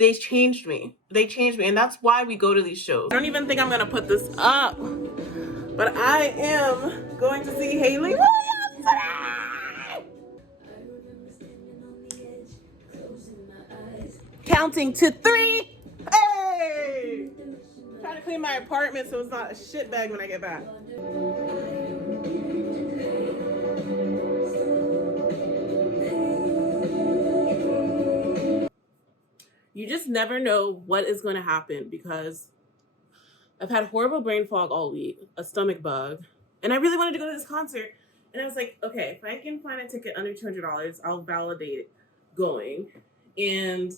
they changed me. They changed me, and that's why we go to these shows. I don't even think I'm gonna put this up, but I am going to see Hayley Williams today. Counting to 3. Hey! Trying to clean my apartment so it's not a shit bag when I get back. You just never know what is going to happen, because I've had horrible brain fog all week, a stomach bug, and I really wanted to go to this concert. And I was like, okay, if I can find a ticket under $200, I'll validate going. And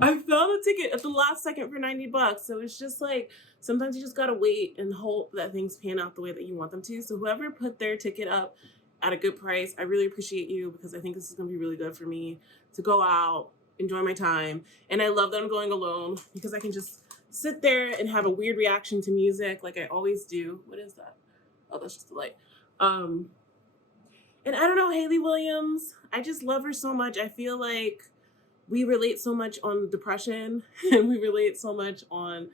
I found a ticket at the last second for $90. So it's just like, sometimes you just gotta wait and hope that things pan out the way that you want them to. So whoever put their ticket up at a good price, I really appreciate you, because I think this is gonna be really good for me to go out, enjoy my time. And I love that I'm going alone, because I can just sit there and have a weird reaction to music like I always do. What is that? Oh, that's just the light. And I don't know, Hayley Williams, I just love her so much. I feel like we relate so much on depression, and we relate so much on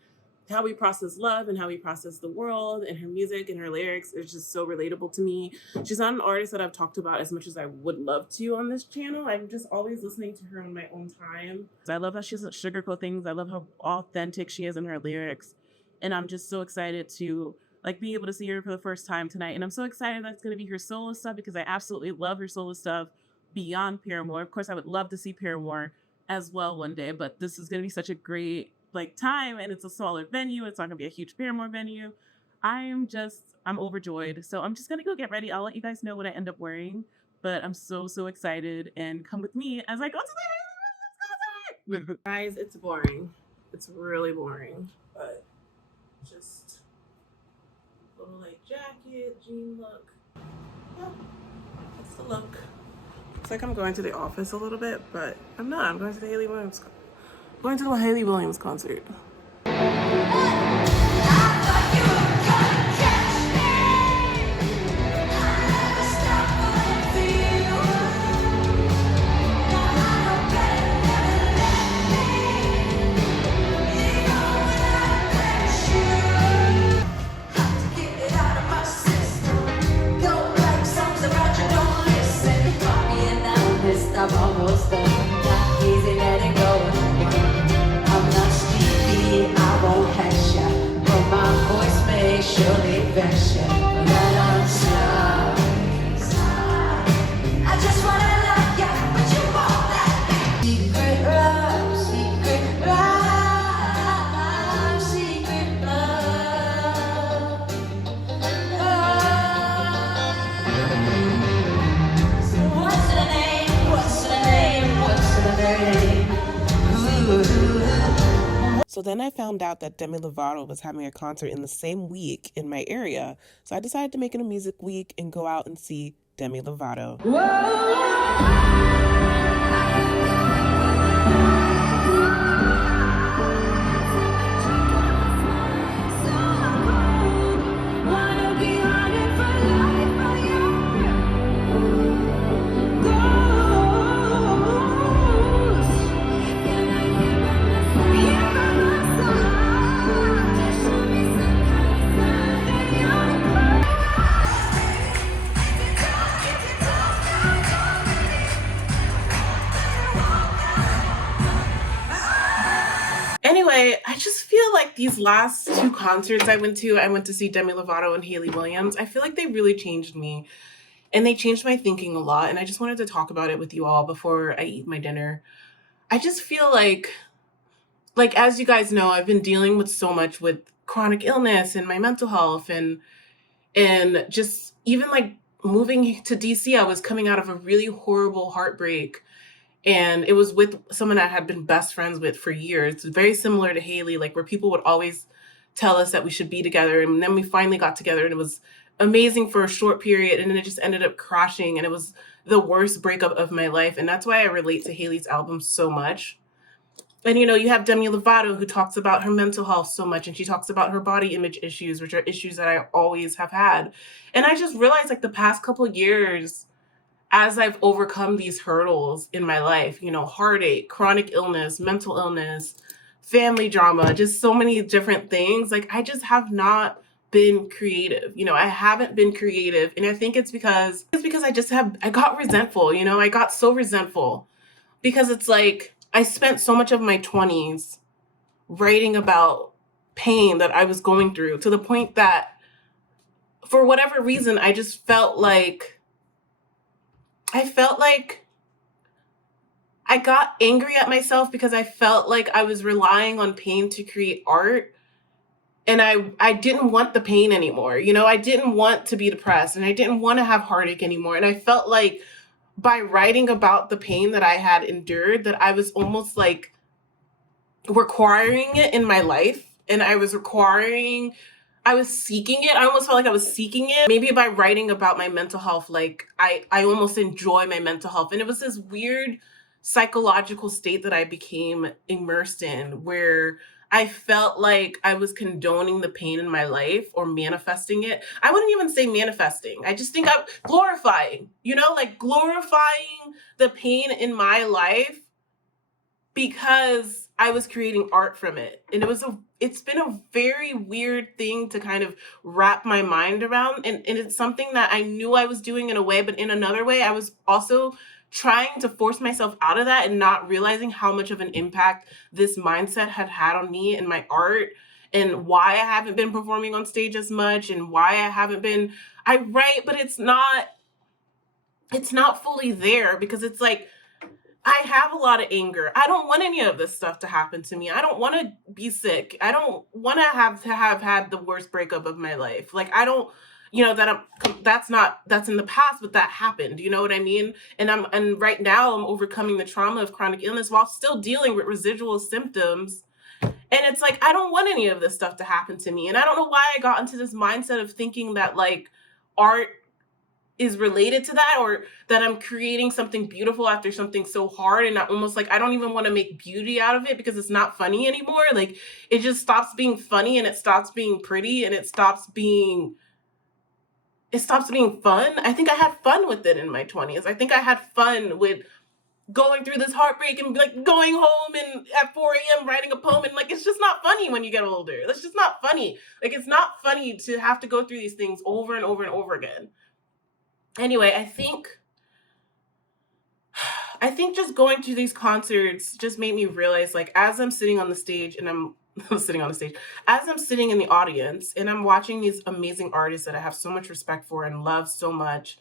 how we process love and how we process the world, and her music and her lyrics is just so relatable to me. She's not an artist that I've talked about as much as I would love to on this channel. I'm just always listening to her on my own time. I love that she doesn't sugarcoat things. I love how authentic she is in her lyrics. And I'm just so excited to be able to see her for the first time tonight. And I'm so excited that it's going to be her solo stuff, because I absolutely love her solo stuff beyond Paramore. Of course, I would love to see Paramore as well one day, but this is going to be such a great time, and it's a smaller venue. It's not gonna be a huge Paramore venue. I'm overjoyed. So I'm just gonna go get ready. I'll let you guys know what I end up wearing, but I'm so excited, and come with me as I go to the Hayley Williams concert. Guys, it's boring. It's really boring, but just a little jacket, jean look. Yeah, that's the look. It's like I'm going to the office a little bit, but I'm not. I'm going to the Hayley Williams concert. Going to the Hayley Williams concert. I'm almost done. Easy letting go. I'm not sleepy, I won't hash ya, but my voice may surely vex ya. But I'm sorry. I just wanna love ya, but you won't let me. Secret love, secret love, secret love. So what's the name? So then I found out that Demi Lovato was having a concert in the same week in my area. So I decided to make it a music week and go out and see Demi Lovato. Whoa! Anyway, I just feel like these last 2 concerts I went to see Demi Lovato and Hayley Williams. I feel like they really changed me, and they changed my thinking a lot. And I just wanted to talk about it with you all before I eat my dinner. I just feel like as you guys know, I've been dealing with so much with chronic illness and my mental health, and just even moving to DC, I was coming out of a really horrible heartbreak. And it was with someone I had been best friends with for years. It's very similar to Hayley, where people would always tell us that we should be together. And then we finally got together, and it was amazing for a short period. And then it just ended up crashing. And it was the worst breakup of my life. And that's why I relate to Hayley's album so much. And, you have Demi Lovato, who talks about her mental health so much. And she talks about her body image issues, which are issues that I always have had. And I just realized the past couple of years, as I've overcome these hurdles in my life, heartache, chronic illness, mental illness, family drama, just so many different things, like I just have not been creative. I haven't been creative. And I think it's because I got resentful, I got so resentful because it's like I spent so much of my 20s writing about pain that I was going through, to the point that for whatever reason, I just felt like I got angry at myself because I felt like I was relying on pain to create art. And I didn't want the pain anymore. I didn't want to be depressed, and I didn't want to have heartache anymore. And I felt like by writing about the pain that I had endured, that I was almost like requiring it in my life. And I was seeking it. I almost felt like I was seeking it. Maybe by writing about my mental health, like I almost enjoy my mental health. And it was this weird psychological state that I became immersed in, where I felt like I was condoning the pain in my life or manifesting it. I wouldn't even say manifesting. I just think I'm glorifying, like glorifying the pain in my life because I was creating art from it. And it's been a very weird thing to kind of wrap my mind around. And it's something that I knew I was doing in a way, but in another way, I was also trying to force myself out of that and not realizing how much of an impact this mindset had on me and my art, and why I haven't been performing on stage as much, and why I write, but it's not fully there, because it's like, I have a lot of anger. I don't want any of this stuff to happen to me. I don't want to be sick. I don't want to have had the worst breakup of my life. Like, I don't, that's in the past, but that happened. You know what I mean? And right now I'm overcoming the trauma of chronic illness while still dealing with residual symptoms. And it's like, I don't want any of this stuff to happen to me. And I don't know why I got into this mindset of thinking that like art is related to that, or that I'm creating something beautiful after something so hard, and I almost like I don't even want to make beauty out of it because it's not funny anymore. Like, it just stops being funny, and it stops being pretty, and it stops being fun. I think I had fun with it in my 20s. I think I had fun with going through this heartbreak and like going home and at 4 a.m. writing a poem, and like it's just not funny when you get older. That's just not funny. Like, it's not funny to have to go through these things over and over and over again. Anyway, I think just going to these concerts just made me realize, like, as I'm sitting on the stage and I'm sitting on the stage, as I'm sitting in the audience and I'm watching these amazing artists that I have so much respect for and love so much,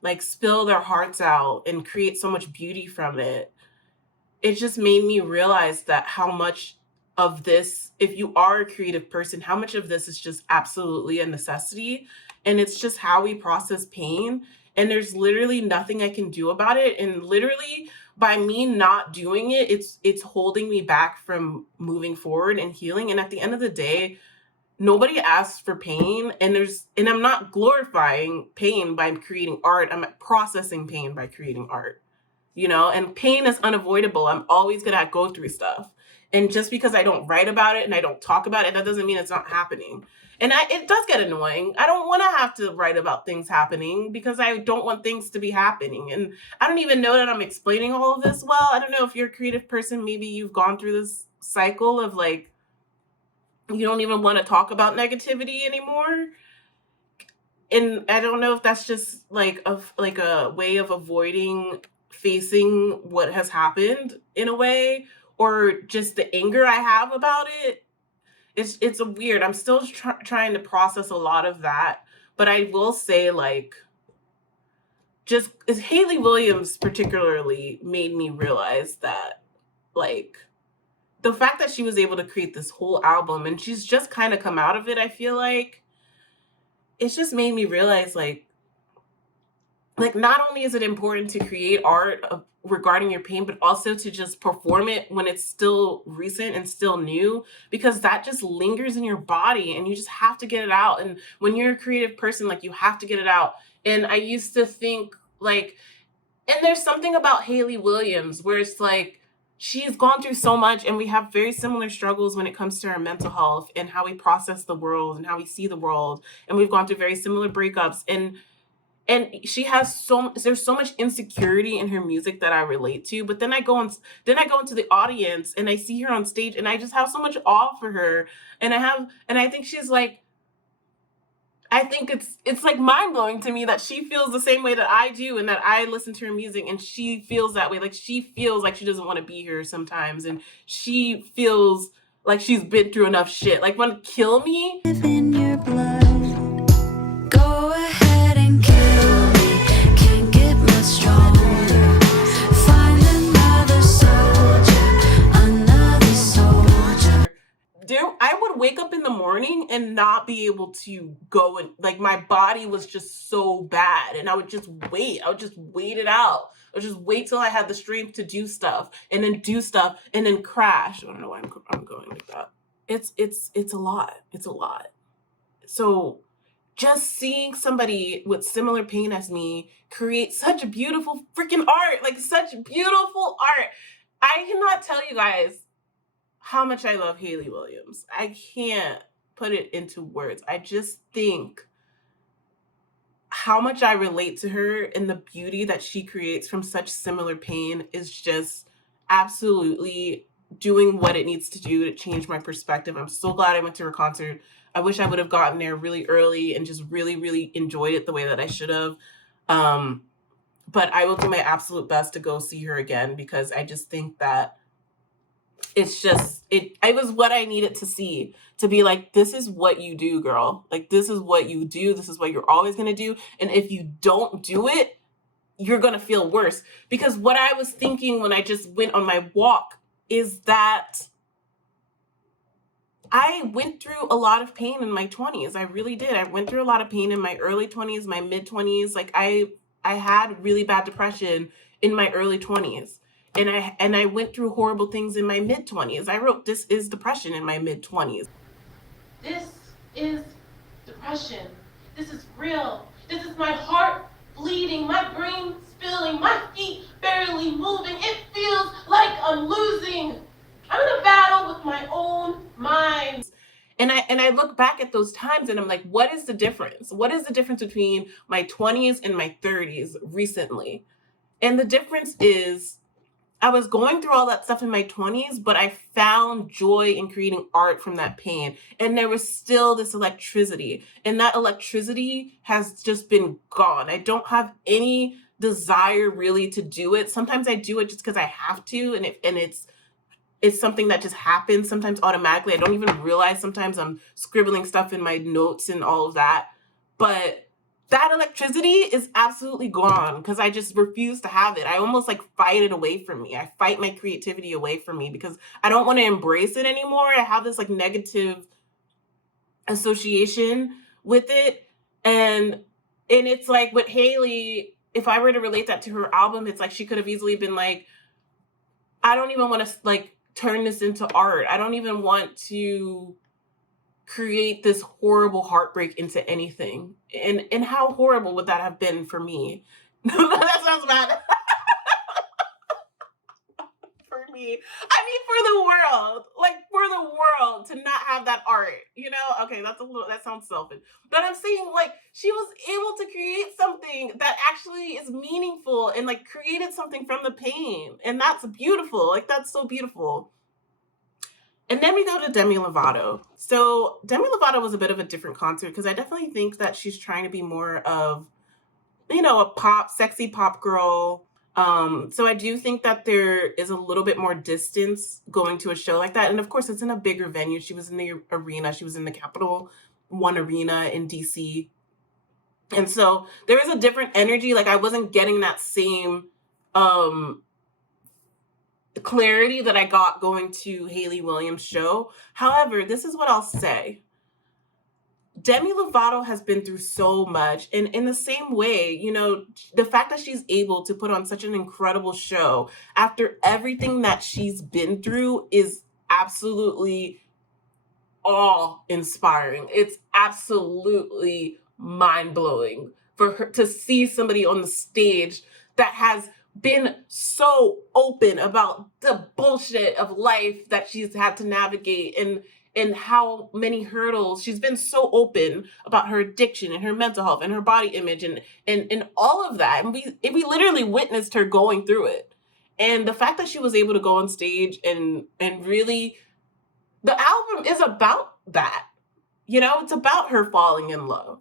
like, spill their hearts out and create so much beauty from it, it just made me realize that how much of this, if you are a creative person, how much of this is just absolutely a necessity. And it's just how we process pain. And there's literally nothing I can do about it. And literally by me not doing it, it's holding me back from moving forward and healing. And at the end of the day, nobody asks for pain. And I'm not glorifying pain by creating art. I'm processing pain by creating art. And pain is unavoidable. I'm always gonna go through stuff. And just because I don't write about it and I don't talk about it, that doesn't mean it's not happening. And it does get annoying. I don't want to have to write about things happening because I don't want things to be happening. And I don't even know that I'm explaining all of this well. I don't know if you're a creative person, maybe you've gone through this cycle of like, you don't even want to talk about negativity anymore. And I don't know if that's just like a way of avoiding facing what has happened in a way, or just the anger I have about it. It's a weird. I'm still trying to process a lot of that, but I will say, like, just as Hayley Williams particularly made me realize that, like, the fact that she was able to create this whole album and she's just kind of come out of it, I feel like it's just made me realize, like not only is it important to create art regarding your pain, but also to just perform it when it's still recent and still new, because that just lingers in your body and you just have to get it out. And when you're a creative person, like, you have to get it out. And I used to think, like, and there's something about Hayley Williams where it's like, she's gone through so much and we have very similar struggles when it comes to our mental health and how we process the world and how we see the world. And we've gone through very similar breakups. And and there's so much insecurity in her music that I relate to. But then I go into the audience and I see her on stage and I just have so much awe for her. And I think she's like, I think it's like mind blowing to me that she feels the same way that I do, and that I listen to her music and she feels that way. Like she feels like she doesn't want to be here sometimes, and she feels like she's been through enough shit. Like, want to kill me? In your blood, go ahead and kill me. Can't get much stronger. Find another soldier, another soldier. I would wake up in the morning and not be able to go, and like my body was just so bad, and I would just wait it out. I would just wait till I had the strength to do stuff, and then crash. I don't know why I'm going like that. It's a lot. It's a lot. So just seeing somebody with similar pain as me create such beautiful freaking art, like such beautiful art. I cannot tell you guys how much I love Hayley Williams. I can't put it into words. I just think how much I relate to her, and the beauty that she creates from such similar pain is just absolutely doing what it needs to do to change my perspective. I'm so glad I went to her concert. I wish I would have gotten there really early and just really, really enjoyed it the way that I should have. But I will do my absolute best to go see her again, because I just think that it was what I needed to see, to be like, this is what you do, girl. Like, this is what you do. This is what you're always going to do. And if you don't do it, you're going to feel worse. Because what I was thinking when I just went on my walk is that I went through a lot of pain in my 20s. I really did. I went through a lot of pain in my early 20s, my mid 20s. Like I had really bad depression in my early 20s. And I went through horrible things in my mid 20s. I wrote This Is Depression in my mid 20s. This is depression. This is real. This is my heart bleeding, my brain spilling, my feet barely moving. It feels like I'm losing. I'm in a battle with my own mind. And I look back at those times and I'm like, what is the difference? What is the difference between my 20s and my 30s recently? And the difference is, I was going through all that stuff in my 20s, but I found joy in creating art from that pain. And there was still this electricity. And that electricity has just been gone. I don't have any desire really to do it. Sometimes I do it just because I have to. And it's something that just happens sometimes automatically. I don't even realize sometimes I'm scribbling stuff in my notes and all of that. But that electricity is absolutely gone because I just refuse to have it. I almost like fight it away from me. I fight my creativity away from me because I don't want to embrace it anymore. I have this like negative association with it. And it's like with Hayley, if I were to relate that to her album, it's like she could have easily been like, I don't even want to like turn this into art. I don't even want to create this horrible heartbreak into anything. And how horrible would that have been for me? That sounds bad. For me. I mean, for the world. Like, for the world to not have that art. You know? Okay, that sounds selfish. But I'm saying, like, she was able to create something that actually is meaningful and, like, created something from the pain. And that's beautiful. Like, that's so beautiful. And then we go to Demi Lovato. So Demi Lovato was a bit of a different concert because I definitely think that she's trying to be more of, you know, a sexy pop girl. So I do think that there is a little bit more distance going to a show like that. And of course, it's in a bigger venue. She was in the arena. She was in the Capital One Arena in DC. And so there is a different energy. Like I wasn't getting that same clarity that I got going to Hayley Williams' show. However, this is what I'll say. Demi Lovato has been through so much. And in the same way, you know, the fact that she's able to put on such an incredible show after everything that she's been through is absolutely awe-inspiring. It's absolutely mind-blowing for her to see somebody on the stage that has been so open about the bullshit of life that she's had to navigate, and how many hurdles. She's been so open about her addiction and her mental health and her body image and all of that. And we literally witnessed her going through it. And the fact that she was able to go on stage and really, the album is about that. You know, it's about her falling in love.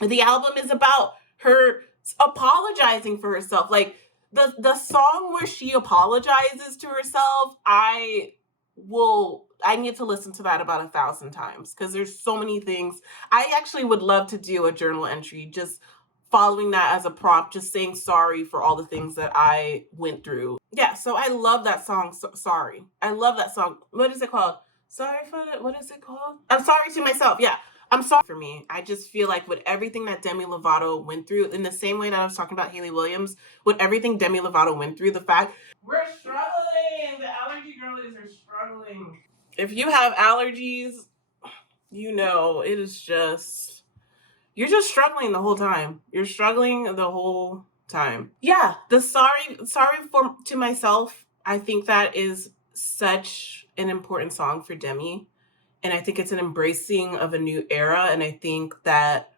The album is about her apologizing for herself. Like the song where she apologizes to herself, I need to listen to that about 1,000 times because there's so many things. I actually would love to do a journal entry just following that as a prompt, just saying sorry for all the things that I went through. Yeah, so I love that song, Sorry. I love that song. What is it called? Sorry for that. What is it called? I'm sorry to myself. Yeah. I'm sorry for me. I just feel like with everything that Demi Lovato went through, in the same way that I was talking about Hayley Williams, with everything Demi Lovato went through, the fact we're struggling. The allergy girlies are struggling. If you have allergies, you know, it is just, you're just struggling the whole time. You're struggling the whole time. Yeah, the sorry to myself, I think that is such an important song for Demi. And I think it's an embracing of a new era. And I think that,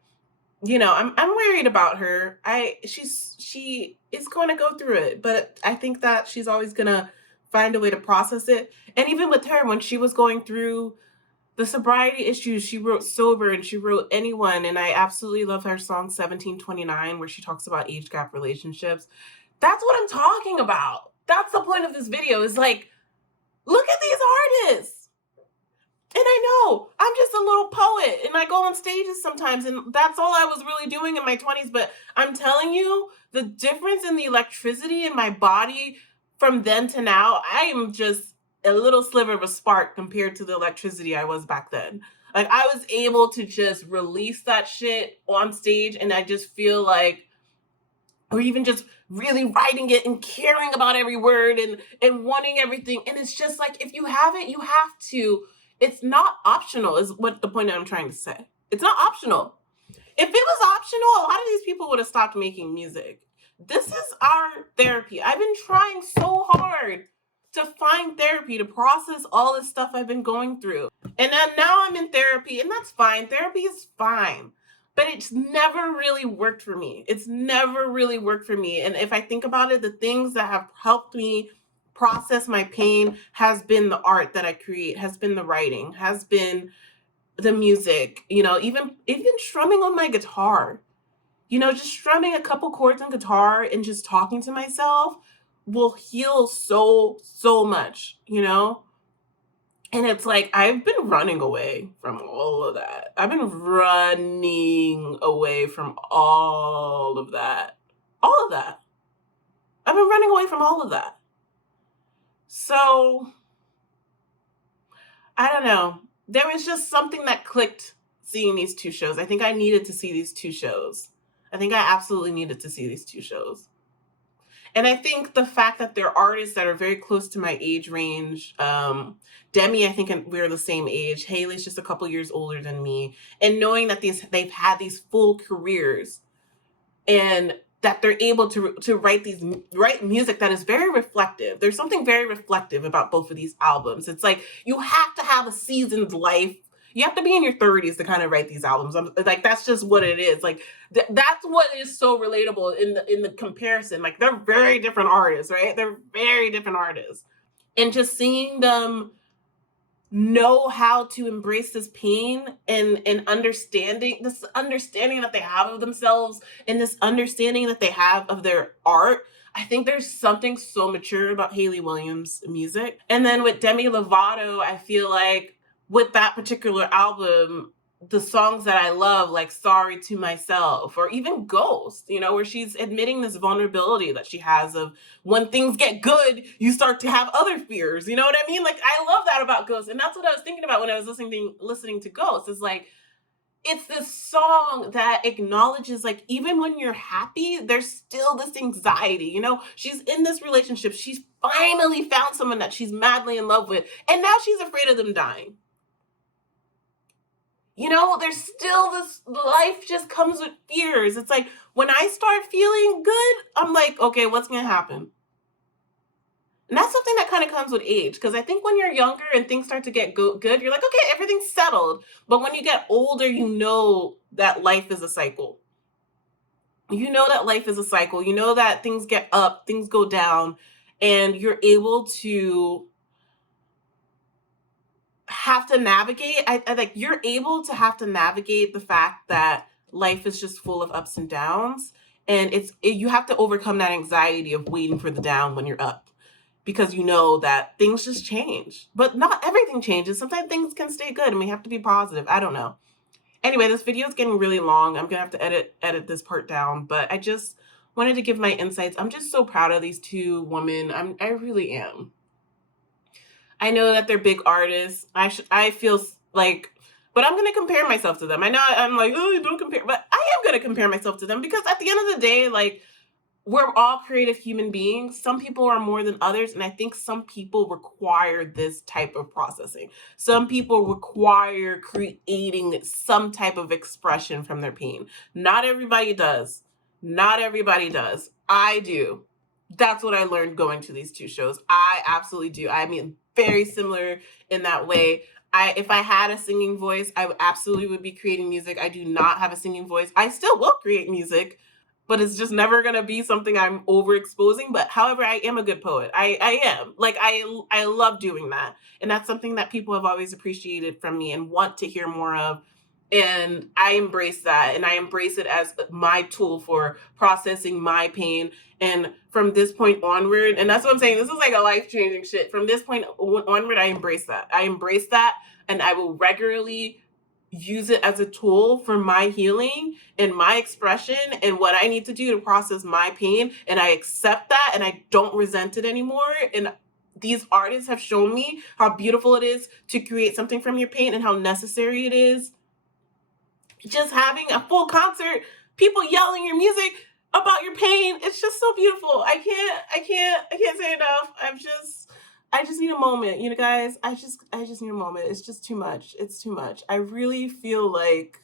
you know, I'm worried about her. She is going to go through it, but I think that she's always going to find a way to process it. And even with her, when she was going through the sobriety issues, she wrote Sober and she wrote Anyone. And I absolutely love her song 1729, where she talks about age gap relationships. That's what I'm talking about. That's the point of this video, is like, look at these artists. And I know I'm just a little poet and I go on stages sometimes and that's all I was really doing in my 20s. But I'm telling you, the difference in the electricity in my body from then to now, I am just a little sliver of a spark compared to the electricity I was back then. Like, I was able to just release that shit on stage, and I just feel like, or even just really writing it and caring about every word and wanting everything. And it's just like, if you have it, you have to. It's not optional, is what the point that I'm trying to say. It's not optional. If it was optional, a lot of these people would have stopped making music. This is our therapy. I've been trying so hard to find therapy to process all this stuff I've been going through. And then now I'm in therapy, and that's fine. Therapy is fine. But it's never really worked for me. It's never really worked for me. And if I think about it, the things that have helped me process my pain has been the art that I create, has been the writing, has been the music, you know, even strumming on my guitar, you know, just strumming a couple chords on guitar and just talking to myself will heal so much, you know? And it's like, I've been running away from all of that. I've been running away from all of that. All of that. I've been running away from all of that. So, I don't know. There was just something that clicked seeing these two shows. I think I needed to see these two shows. I think I absolutely needed to see these two shows. And I think the fact that they're artists that are very close to my age range, Demi, I think we're the same age. Hayley's just a couple years older than me. And knowing that they've had these full careers and that they're able to write music that is very reflective. There's something very reflective about both of these albums. It's like, you have to have a seasoned life. You have to be in your 30s to kind of write these albums. Like, that's just what it is. Like, that's what is so relatable in the comparison. Like, they're very different artists, right? They're very different artists. And just seeing them know how to embrace this pain and understanding that they have of themselves and this understanding that they have of their art. I think there's something so mature about Hayley Williams' music. And then with Demi Lovato, I feel like with that particular album, the songs that I love, like Sorry to Myself, or even Ghost, you know, where she's admitting this vulnerability that she has of when things get good, you start to have other fears. You know what I mean? Like, I love that about Ghost. And that's what I was thinking about when I was listening to Ghost. Is like, it's this song that acknowledges, like, even when you're happy, there's still this anxiety. You know, she's in this relationship. She's finally found someone that she's madly in love with. And now she's afraid of them dying. You know, there's still this, life just comes with fears. It's like when I start feeling good, I'm like, okay, what's going to happen? And that's something that kind of comes with age. Because I think when you're younger and things start to get good, you're like, okay, everything's settled. But when you get older, you know that life is a cycle. You know that life is a cycle. You know that things get up, things go down, and you're able to have to navigate. I like you're able to have to navigate the fact that life is just full of ups and downs, and you have to overcome that anxiety of waiting for the down when you're up, because you know that things just change. But not everything changes. Sometimes things can stay good and we have to be positive. I don't know. Anyway, this video is getting really long. I'm gonna have to edit this part down, but I just wanted to give my insights. I'm just so proud of these two women. I really am. I know that they're big artists. I feel like, but I'm gonna compare myself to them. I know I'm like, oh, don't compare, but I am gonna compare myself to them, because at the end of the day, like, we're all creative human beings. Some people are more than others, and I think some people require this type of processing. Some people require creating some type of expression from their pain. Not everybody does. Not everybody does. I do. That's what I learned going to these two shows. I absolutely do. I mean, very similar in that way. If I had a singing voice, I absolutely would be creating music. I do not have a singing voice. I still will create music, but it's just never going to be something I'm overexposing. But however, I am a good poet. I am. Like, I love doing that. And that's something that people have always appreciated from me and want to hear more of. And I embrace that. And I embrace it as my tool for processing my pain. And from this point onward, and that's what I'm saying, this is like a life-changing shit. From this point onward, I embrace that. I embrace that. And I will regularly use it as a tool for my healing and my expression and what I need to do to process my pain. And I accept that, and I don't resent it anymore. And these artists have shown me how beautiful it is to create something from your pain, and how necessary it is. Just having a full concert, people yelling your music about your pain, it's just so beautiful. I can't say enough. I just need a moment, you know, guys. I just need a moment. It's just too much. It's too much. I really feel like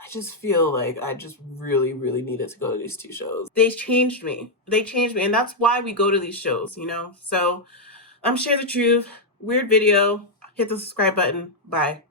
I just really, really needed to go to these two shows. They changed me. And that's why we go to these shows, you know? So I'm Share the Truth. Weird video. Hit the subscribe button. Bye.